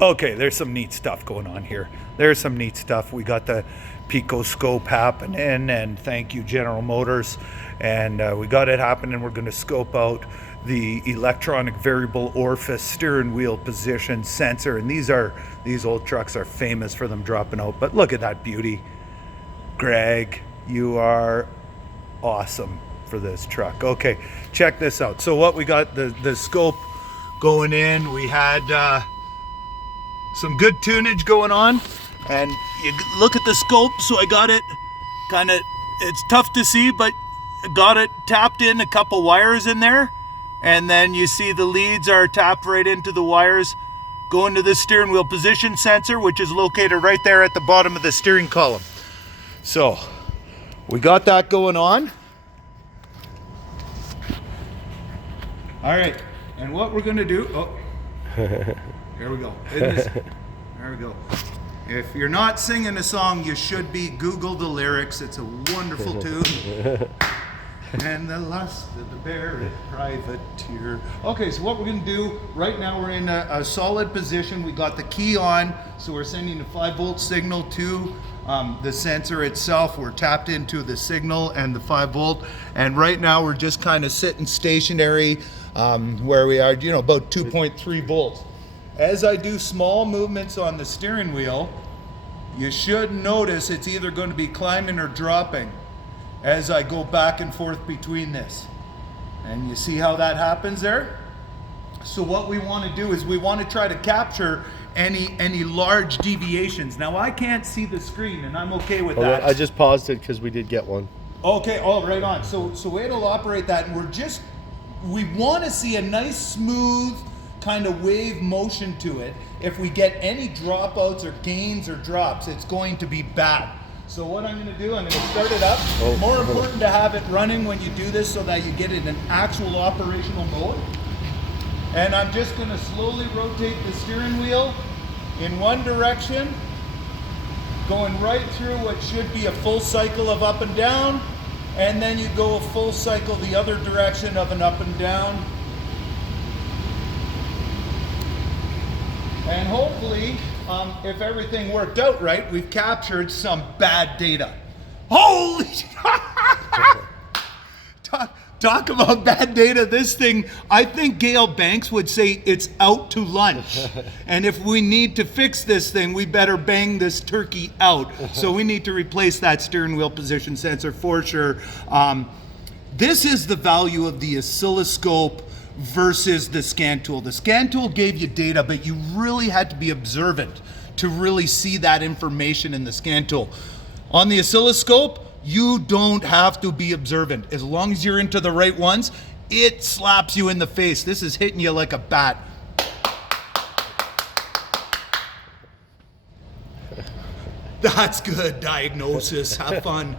Okay, there's some neat stuff going on here. There's some neat stuff. We got the Pico scope happening, and thank you General Motors. And we got it happening. We're going to scope out the electronic variable orifice steering wheel position sensor. And these old trucks are famous for them dropping out. But look at that beauty. Greg, you are awesome for this truck. Okay, check this out. So what we got, the scope going in, we had some good tunage going on, and you look at the scope. So I got it kind of, it's tough to see, but got it tapped in, a couple wires in there, and then you see the leads are tapped right into the wires going to the steering wheel position sensor, which is located right there at the bottom of the steering column. So we got that going on. All right, and what we're gonna do, here we go. There we go. If you're not singing a song, you should be. Google the lyrics. It's a wonderful tune. And the lust of the buried privateer. Okay, so what we're gonna do, right now we're in a solid position. We got the key on, so we're sending a 5-volt signal to the sensor itself. We're tapped into the signal and the 5-volt. And right now we're just kind of sitting stationary where we are, you know, about 2.3 volts. As I do small movements on the steering wheel, you should notice it's either going to be climbing or dropping as I go back and forth between this. And you see how that happens there? So what we want to do is we want to try to capture any large deviations. Now I can't see the screen, and I'm okay with that. I just paused it because we did get one. Okay, oh, right on. So it'll operate that, and we want to see a nice smooth kind of wave motion to it. If we get any dropouts or gains or drops, it's going to be bad. So what I'm going to do, I'm going to start it up. More important to have it running when you do this so that you get it in actual operational mode. And I'm just going to slowly rotate the steering wheel in one direction, going right through what should be a full cycle of up and down, and then you go a full cycle the other direction of an up and down. And hopefully, if everything worked out right, we've captured some bad data. Holy talk about bad data. This thing, I think Gail Banks would say it's out to lunch. And if we need to fix this thing, we better bang this turkey out. So we need to replace that steering wheel position sensor for sure. This is the value of the oscilloscope versus the scan tool. The scan tool gave you data, but you really had to be observant to really see that information in the scan tool. On the oscilloscope, you don't have to be observant. As long as you're into the right ones, it slaps you in the face. This is hitting you like a bat. That's good diagnosis. Have fun.